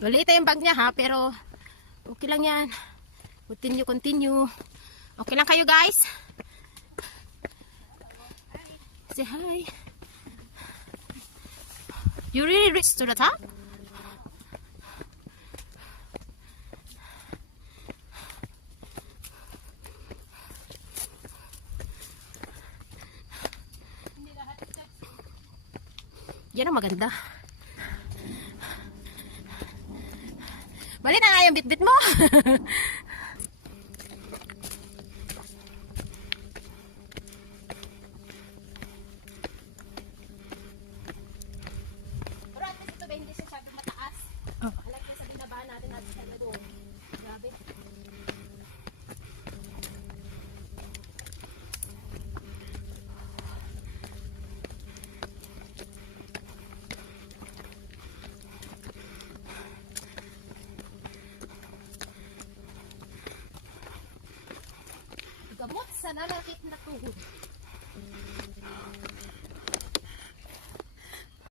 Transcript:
Maliit na yung bag niya ha, pero okay lang yan. Continue. Okay lang kayo guys? Say hi. You really reach to the top? Yan ang maganda. Bali na nga yung bit-bit mo. Pero at least ito ba hindi siya sabi mataas? Alag na sa binaba natin at sa doon. Grabe. Gamot sa nanakit na tuhod.